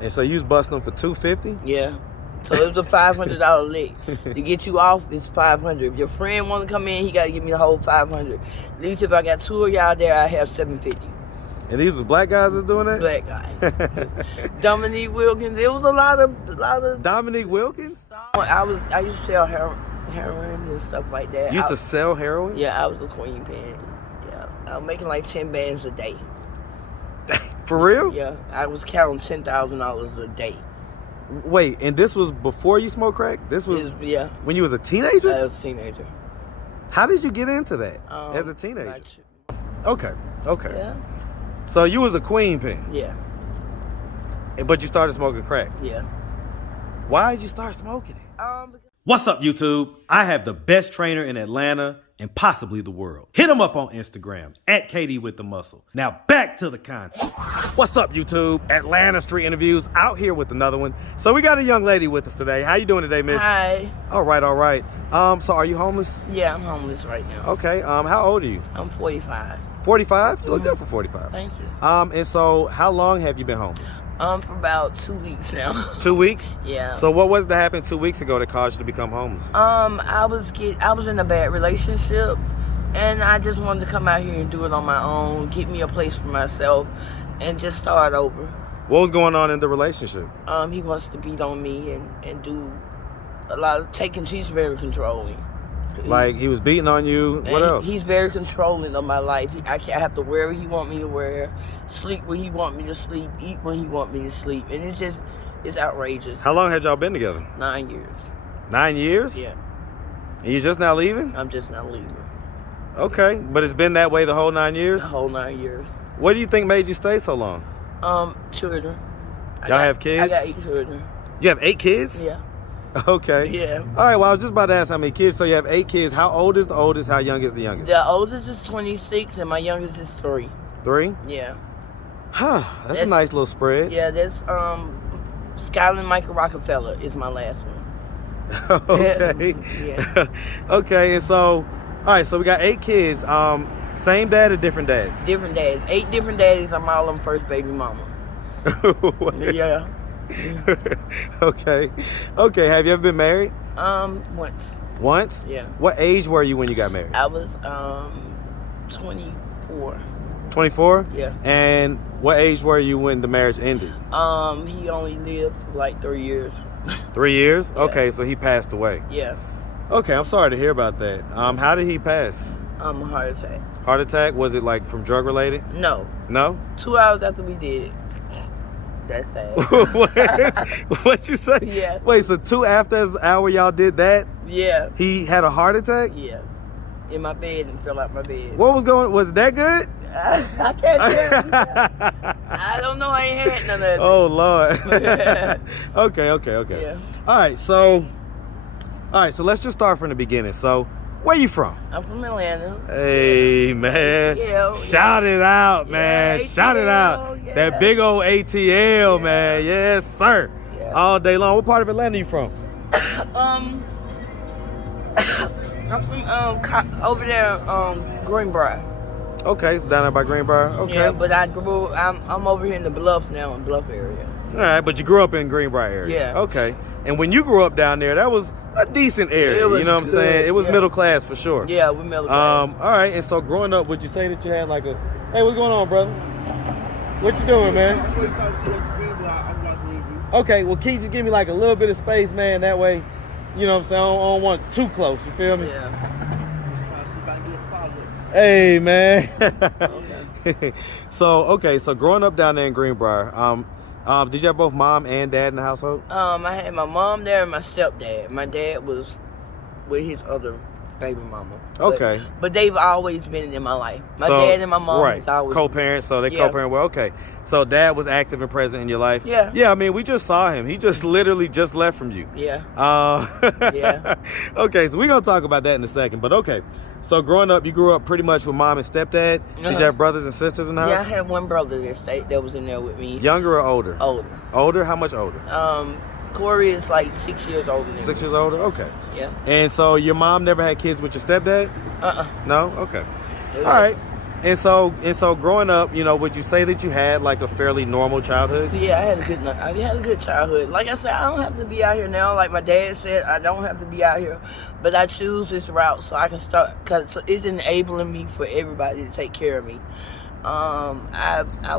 And so you was busting them for $250? Yeah. So it was a $500 lick. To get you off, it's $500. If your friend want to come in, he got to give me the whole $500. At least if I got 2 of y'all there, I have $750. And these was black guys that's doing that? Black guys. Dominique Wilkins. It was a lot of. Dominique Wilkins? I used to sell heroin and stuff like that. You used to sell heroin? Yeah, I was a queen pen. Yeah, I was making like 10 bands a day. For real? Yeah, I was counting $10,000 a day. Wait, and this was before you smoked crack? This was yeah. When you was a teenager? I was a teenager. How did you get into that as a teenager? Okay. Yeah. So you was a queen pen? Yeah. But you started smoking crack? Yeah. Why did you start smoking it? What's up, YouTube? I have the best trainer in Atlanta and possibly the world. Hit him up on Instagram at Katie with the Muscle. Now back to the content. What's up, YouTube? Atlanta Street Interviews out here with another one. So we got a young lady with us today. How you doing today, miss? Hi. All right. So are you homeless? Yeah, I'm homeless right now. Okay. How old are you? I'm 45. 45? You look good for 45. Thank you. And so how long have you been homeless? For about 2 weeks now. 2 weeks? Yeah. So what was to happen 2 weeks ago that caused you to become homeless? I was in a bad relationship, and I just wanted to come out here and do it on my own, get me a place for myself, and just start over. What was going on in the relationship? He wants to beat on me and do a lot of he's very controlling. Like he was beating on you. What else? He's very controlling of my life. I have to wear what he want me to wear, sleep when he want me to sleep, eat when he want me to sleep, and it's outrageous. How long had y'all been together? 9 years. 9 years? Yeah. And you just now leaving? I'm just now leaving. Okay, but it's been that way the whole 9 years? The whole 9 years. What do you think made you stay so long? Children. Y'all have kids? I got 8 children. You have 8 kids? Yeah. Okay. Yeah. All right, well, I was just about to ask how many kids. So you have 8 kids. How old is the oldest? How young is the youngest? The oldest is 26 and my youngest is 3. 3? Yeah. Huh, that's a nice little spread. Yeah, that's Skyland Michael Rockefeller is my last one. Okay. Yeah. Okay, and so, all right, so we got 8 kids. Same dad or different dads? Different dads. 8 different daddies. I'm all them first baby mama. Yeah. Okay. Have you ever been married? Once. Once? Yeah. What age were you when you got married? I was 24. 24? Yeah. And what age were you when the marriage ended? He only lived like 3 years. 3 years? Yeah. Okay, so he passed away. Yeah. Okay, I'm sorry to hear about that. How did he pass? A heart attack. Heart attack? Was it like from drug related? No. No? 2 hours after we did it. That's sad. What you say? Yeah. Wait, so 2 after the hour y'all did that? Yeah. He had a heart attack? Yeah. In my bed and fell out my bed. What was going? Was that good? I can't tell you. I don't know. I ain't had none of that. Oh Lord. Okay. Yeah. All right, so let's just start from the beginning. So, where you from? I'm from Atlanta. Hey man, ATL, shout it out, man. Yeah, Shout it out. ATL, yeah. That big old ATL, man. Yes, sir. Yeah. All day long. What part of Atlanta you from? I'm from over there, Greenbrier. Okay, it's down there by Greenbrier. Okay. Yeah, but I'm over here in the Bluffs now, in Bluff area. All right, but you grew up in Greenbrier area. Yeah. Okay. And when you grew up down there, that was a decent area. It was You know what I'm good, saying? It was yeah. middle class for sure. Yeah, we're middle class. All right. And so growing up, would you say that you had like a, hey, what's going on, brother? What you doing, man? Okay, well, can you just give me like a little bit of space, man? That way, you know what I'm saying? I don't want too close, you feel me? Yeah. Hey, man. Okay. So growing up down there in Greenbrier, did you have both mom and dad in the household? I had my mom there and my stepdad. My dad was with his other baby mama. Okay. But they've always been in my life. My dad and my mom right. always Co-parents, so they co-parent well. Okay. So dad was active and present in your life? Yeah. Yeah, I mean, we just saw him. He just literally just left from you. Yeah. Yeah. Okay, so we're going to talk about that in a second. But okay. So growing up, you grew up pretty much with mom and stepdad. Did you have brothers and sisters in the house? Yeah, I had one brother that was in there with me. Younger or older? Older. Older? How much older? Corey is like 6 years older than me. 6 years older? Okay. Yeah. And so your mom never had kids with your stepdad? Uh-uh. No? Okay. All right. And so growing up, you know, would you say that you had like a fairly normal childhood? Yeah, I had a good childhood. Like I said, I don't have to be out here now. Like my dad said, I don't have to be out here, but I choose this route so I can start, because it's enabling me for everybody to take care of me. I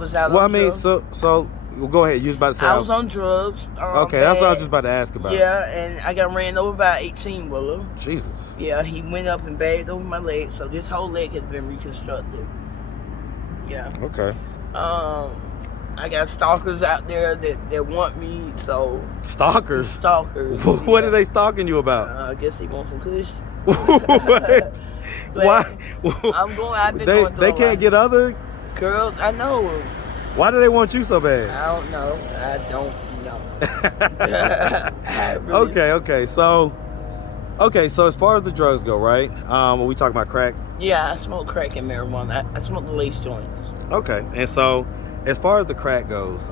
was out. Well, on drugs. so well, go ahead. You was about to say I was on drugs. Okay, that's what I was just about to ask about. Yeah, and I got ran over by an 18-wheeler. Jesus. Yeah, he went up and bagged over my leg, so this whole leg has been reconstructed. Yeah. Okay. I got stalkers out there that want me, so. Stalkers? Stalkers. What are they stalking you about? I guess they want some kush. What? Why? I've been going through They can't get other girls. I know. Why do they want you so bad? I don't know. I really, Okay. So as far as the drugs go, right? When we talking about crack? Yeah, I smoke crack and marijuana. I smoke the lace joints. Okay. And so as far as the crack goes,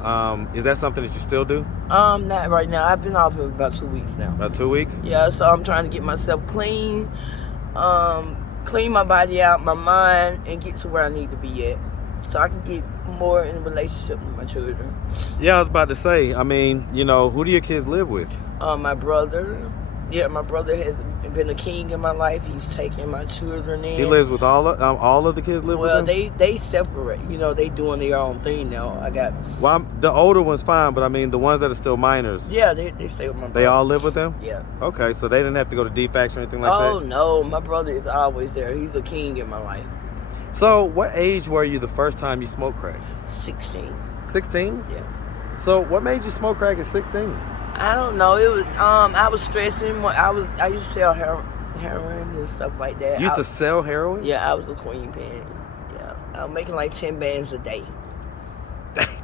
is that something that you still do? Not right now. I've been off for about 2 weeks now. About 2 weeks? Yeah, so I'm trying to get myself clean, clean my body out, my mind, and get to where I need to be at, so I can get more in a relationship with my children. Yeah, I was about to say, I mean, you know, who do your kids live with? My brother. Yeah, my brother has been a king in my life. He's taken my children in. He lives with all of the kids live with him? Well, they separate. You know, they doing their own thing now. Well, the older one's fine, but I mean, the ones that are still minors. Yeah, they stay with my brother. They all live with them? Yeah. Okay, so they didn't have to go to DFACS or anything like that? Oh, no. My brother is always there. He's a king in my life. So, what age were you the first time you smoked crack? 16. 16? Yeah. So, what made you smoke crack at 16? I don't know. It was I was stressing. I used to sell heroin and stuff like that. You used to sell heroin? Yeah, I was a queen pen. Yeah, I was making like 10 bands a day.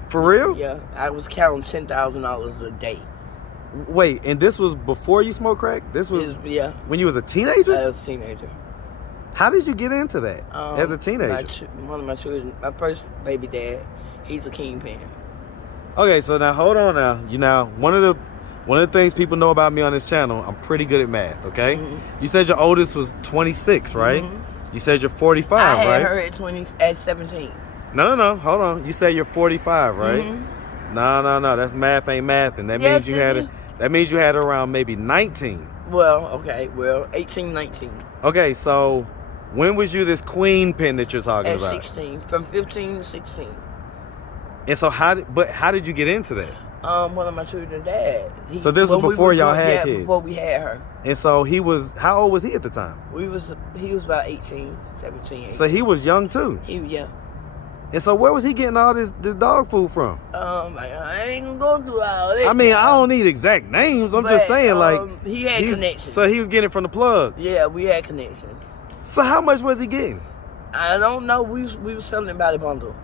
For real? Yeah, I was counting $10,000 a day. Wait, and this was before you smoked crack? This was yeah. When you was a teenager? I was a teenager. How did you get into that as a teenager? One of my children, my first baby dad, he's a kingpin. Okay, so now hold on now. You know, one of the things people know about me on this channel, I'm pretty good at math, okay? Mm-hmm. You said your oldest was 26, right? Mm-hmm. You said you're 45, right? I had her at 17. No, hold on. You said you're 45, right? Mm-hmm. No, that's math ain't math, and that means you had her around maybe 19. Well, okay, 18, 19. Okay, so when was you this queen pin that you're talking about? At 16, from 15 to 16. And so how did you get into that? One of my children's dad. So this was before y'all had kids? Before we had her. And so how old was he at the time? He was about 18, 17, 18. So he was young too? Yeah. And so where was he getting all this dog food from? I ain't gonna go through all this. I mean, I don't need exact names. I'm just saying, like... He had connections. So he was getting it from the plug? Yeah, we had connections. So how much was he getting? I don't know. We were selling it by the bundle.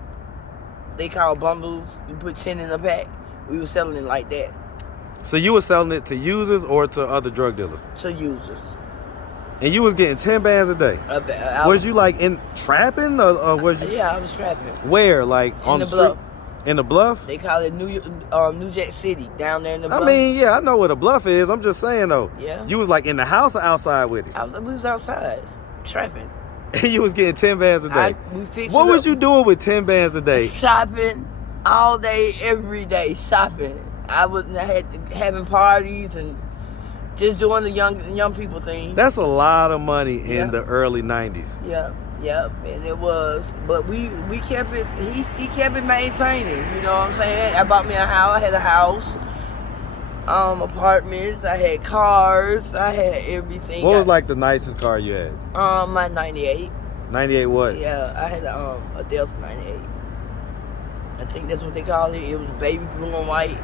They call bundles. You put 10 in a pack. We were selling it like that. So you were selling it to users or to other drug dealers? To users. And you was getting 10 bands a day? Was you like in trapping or was you? Yeah, I was trapping. Where? Like on the Bluff? In the Bluff? They call it New Jack City, down there in the Bluff. I mean, yeah, I know what a Bluff is. I'm just saying though. Yeah. You was like in the house or outside with it? We was outside, trapping. And you was getting 10 bands a day? What was you doing with 10 bands a day? Shopping. All day, every day, shopping. I had having parties and just doing the young people thing. That's a lot of money in the early 90s. Yeah, and it was. But we kept it. He kept it maintaining. You know what I'm saying? I bought me a house. I had a house, apartments. I had cars. I had everything. What was like the nicest car you had? My 98. 98 what? Yeah, I had a Delta 98. I think that's what they call it. It was baby blue and white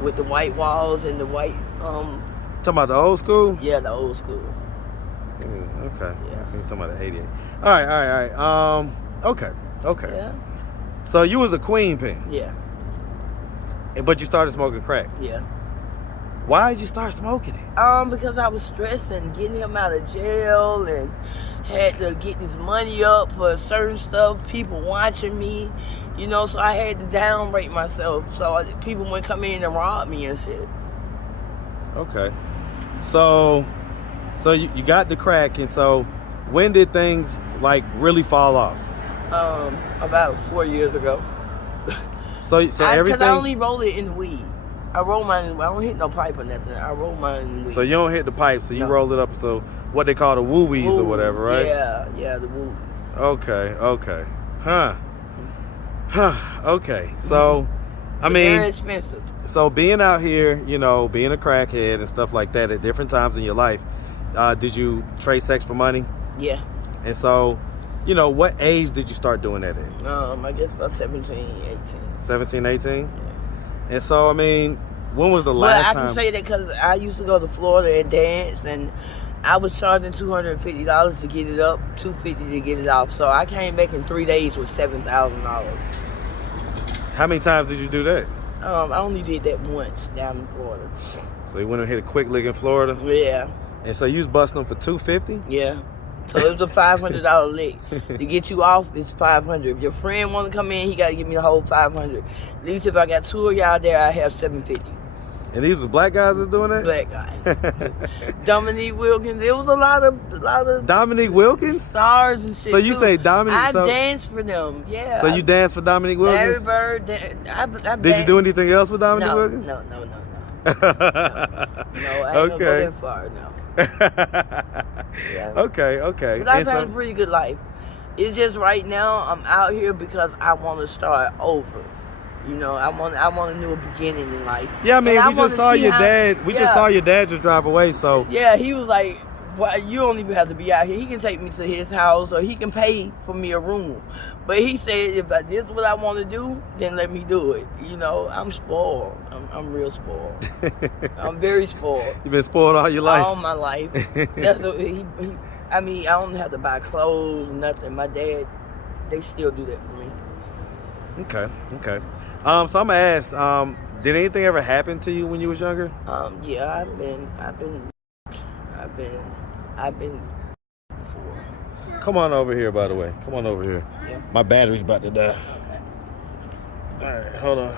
with the white walls and the white. Talking about the old school? Yeah, the old school. Okay. Yeah. You're talking about the 88. All right. Okay. Yeah. So you was a queen pin? Yeah. But you started smoking crack? Yeah. Why did you start smoking it? Because I was stressing, getting him out of jail and had to get this money up for certain stuff, people watching me, you know, so I had to downrate myself so people wouldn't come in and rob me and shit. Okay. So you got the crack, and so when did things like really fall off? About 4 years ago. So everything. Because I only roll it in the weed. I roll mine. I don't hit no pipe or nothing. I roll mine in the weed. So you don't hit the pipe. So you roll it up. So what they call the woo-wees or whatever, right? Yeah, the woo. Okay. Huh. Okay. So, I mean, very expensive. So being out here, you know, being a crackhead and stuff like that at different times in your life, did you trade sex for money? Yeah. And so, you know, what age did you start doing that in? I guess about 17, 18. 17, 18? Yeah. And so, I mean, when was the last time? I can say that because I used to go to Florida and dance, and I was charging $250 to get it up, $250 to get it off. So I came back in 3 days with $7,000. How many times did you do that? I only did that once down in Florida. So you went and hit a quick lick in Florida? Yeah. And so you was busting them for $250? Yeah. So it was a $500 lick. To get you off, it's $500. If your friend want to come in, he got to give me the whole $500. At least if I got 2 of y'all there, I have $750. And these was black guys that's doing that? Black guys. Dominique Wilkins. There was a lot of Dominique Wilkins? stars and shit. So you say Dominique? I danced for them. Yeah. So you danced for Dominique Wilkins? Larry Bird. Did you do anything else with Dominique Wilkins? No. No, I ain't gonna go that far. No. Yeah. Okay. But I've had a pretty good life. It's just right now I'm out here because I want to start over. You know, I want a new beginning in life. Yeah, I mean, we just saw your dad. We just saw your dad just drive away. So yeah, he was like, "Well, you don't even have to be out here. He can take me to his house, or he can pay for me a room." But he said, "If this is what I want to do, then let me do it." You know, I'm spoiled. I'm real spoiled. I'm very spoiled. You've been spoiled all your life. All my life. That's what I mean, I don't have to buy clothes, nothing. My dad, they still do that for me. Okay. So I'm gonna ask, did anything ever happen to you when you was younger? Yeah, I've been before. Come on over here, by the way. Come on over here. Yeah. My battery's about to die. Okay. All right, hold on.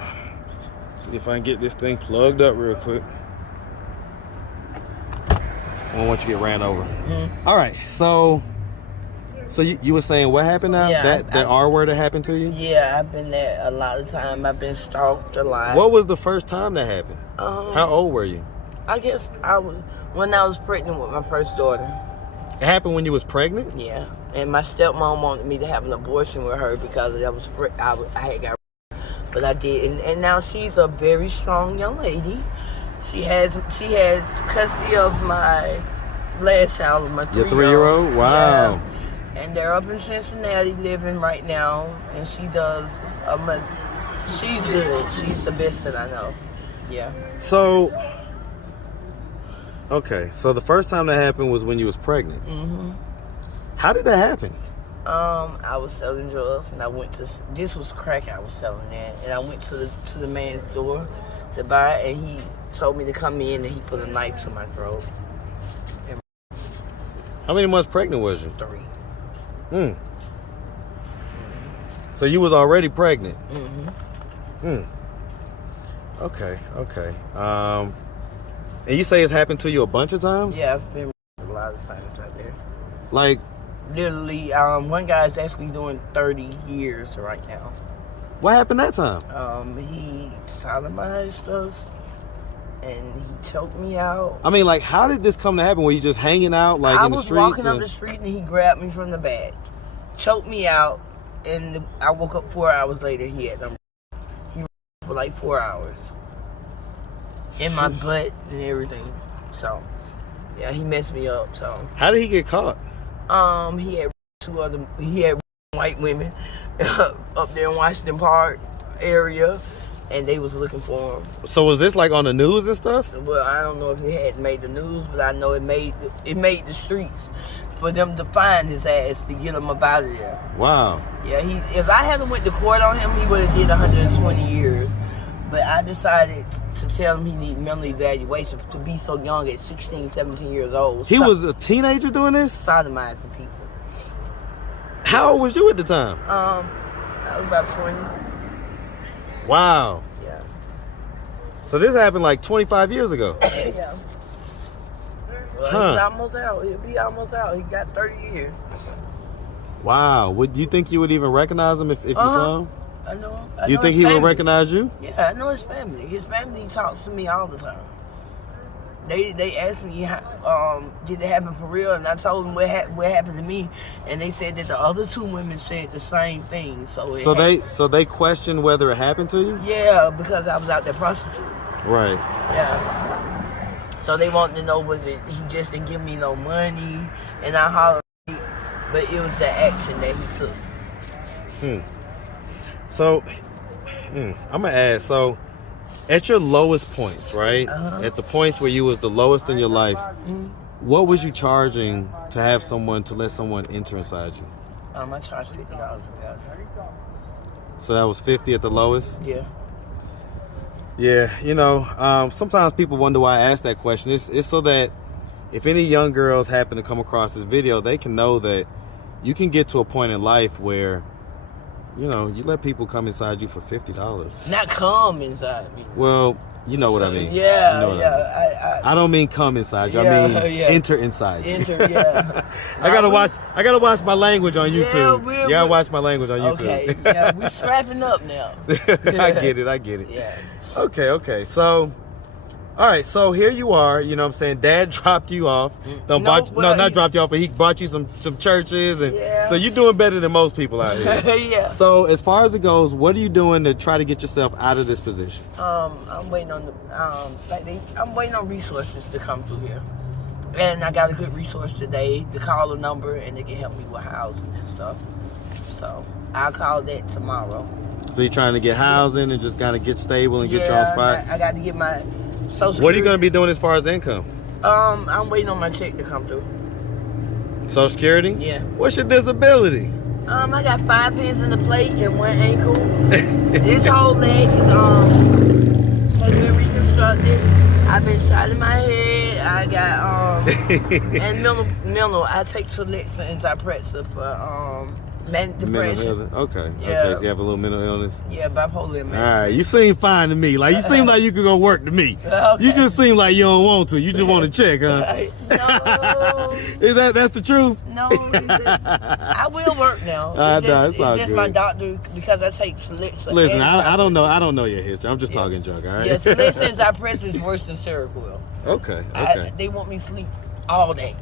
See if I can get this thing plugged up real quick. I don't want you to get ran over. Mm-hmm. All right, so you were saying what happened now? Yeah, that R word that happened to you? Yeah, I've been there a lot of time. I've been stalked a lot. What was the first time that happened? How old were you? I guess when I was pregnant with my first daughter. It happened when you was pregnant? Yeah, and my stepmom wanted me to have an abortion with her because I had got, but I did, and now she's a very strong young lady. She has custody of my last child, my 3-year-old. Your 3-year-old? Wow. Yeah. And they're up in Cincinnati living right now, and she does. She's good. She's the best that I know. Yeah. So, okay. So the first time that happened was when you was pregnant. Mm-hmm. How did that happen? I was selling drugs, and I went to. This was crack I was selling there, and I went to the man's door to buy it, and he told me to come in, and he put a knife to my throat. How many months pregnant was you? 3. So you was already pregnant. Mm-hmm. Okay. And you say it's happened to you a bunch of times? Yeah, I've been a lot of times out there. Like, literally, one guy's actually doing 30 years right now. What happened that time? He sodomized us, and he choked me out. I mean, like, how did this come to happen? Were you just hanging out, like, in the streets? I was walking up the street, and he grabbed me from the back, choked me out, and I woke up 4 hours later. He for like 4 hours in my butt and everything. So, yeah, he messed me up. So, how did he get caught? He had white women up there in Washington Park area, and they was looking for him. So was this like on the news and stuff? Well, I don't know if it had made the news, but I know it made the streets for them to find his ass to get him up out of there. Wow. Yeah, if I hadn't went to court on him, he would have did 120 years. But I decided to tell him he needed mental evaluation to be so young at 16, 17 years old. He was a teenager doing this? Sodomizing people. How old was you at the time? I was about 20. Wow. Yeah. So this happened like 25 years ago. Yeah. Well, he's almost out. He'll be almost out. He got 30 years. Wow. Do you think you would even recognize him if you saw him? I know. Do you think he would recognize you? Yeah, I know his family. His family talks to me all the time. They asked me, did it happen for real? And I told them what happened to me, and they said that the other 2 women said the same thing. So they questioned whether it happened to you? Yeah, because I was out there prostituting. Right. Yeah. So they wanted to know, was it he just didn't give me no money, and I hollered, but it was the action that he took. So, I'm gonna ask. So, at your lowest points, right? At the points where you was the lowest in your life, what was you charging to have to let someone enter inside you? I charged $50 So that was 50 at the lowest? Yeah. Yeah, you know, sometimes people wonder why I ask that question. It's so that if any young girls happen to come across this video, they can know that you can get to a point in life where, you know, you let people come inside you for $50. Not come inside me. Well, you know what I mean. Yeah, you know yeah. I don't mean come inside you. Yeah, I mean enter inside you. Enter, yeah. I gotta watch my language on YouTube. Yeah, you gotta watch my language on YouTube. Okay, yeah, we're strapping up now. I get it. Yeah. Okay. So, all right. So here you are. You know what I'm saying? Dad dropped you off. Not dropped you off, but he bought you some churches. And so you're doing better than most people out here. Yeah. So as far as it goes, what are you doing to try to get yourself out of this position? I'm waiting on I'm waiting on resources to come through here. And I got a good resource today to call a number, and they can help me with housing and stuff. So I'll call that tomorrow. So you're trying to get housing and just kind of get stable and get your own spot? I got to get my Social Security. What are you going to be doing as far as income? I'm waiting on my check to come through. Social Security? Yeah. What's your disability? I got 5 pins in the plate and 1 ankle. This whole leg has been reconstructed. I've been shot in my head. I got and mental. I take select antidepressant for manic depression. Okay. Yeah. Okay, so you have a little mental illness? Yeah, bipolar and all right, you seem fine to me. Like, you seem like you could go work to me. Okay. You just seem like you don't want to. You just want to check, huh? No. That's the truth? No. I will work now. It's all just good. my doctor, because I take select. Listen, I don't know your history. I'm just talking junk, all right? Yeah, select antidepressant is worse than Seroquel. Okay. They want me to sleep all day.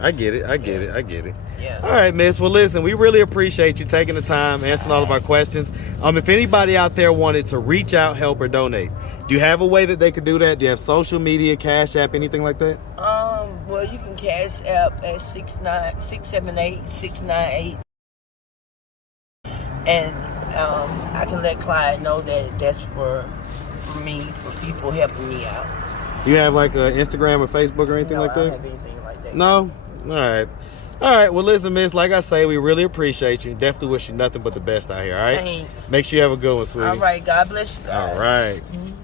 I get it. Yeah. All right, miss. Well, listen, we really appreciate you taking the time, answering all of our questions. If anybody out there wanted to reach out, help, or donate, do you have a way that they could do that? Do you have social media, Cash App, anything like that? Well, you can Cash App at 678-698. And I can let Clyde know that that's for me, for people helping me out. Do you have like an Instagram or Facebook or anything like that? I don't have anything like that. No? All right. Well, listen, miss, like I say, we really appreciate you. Definitely wish you nothing but the best out here, all right? Thanks. Make sure you have a good one, sweetie. All right. God bless you guys. All right. Mm-hmm.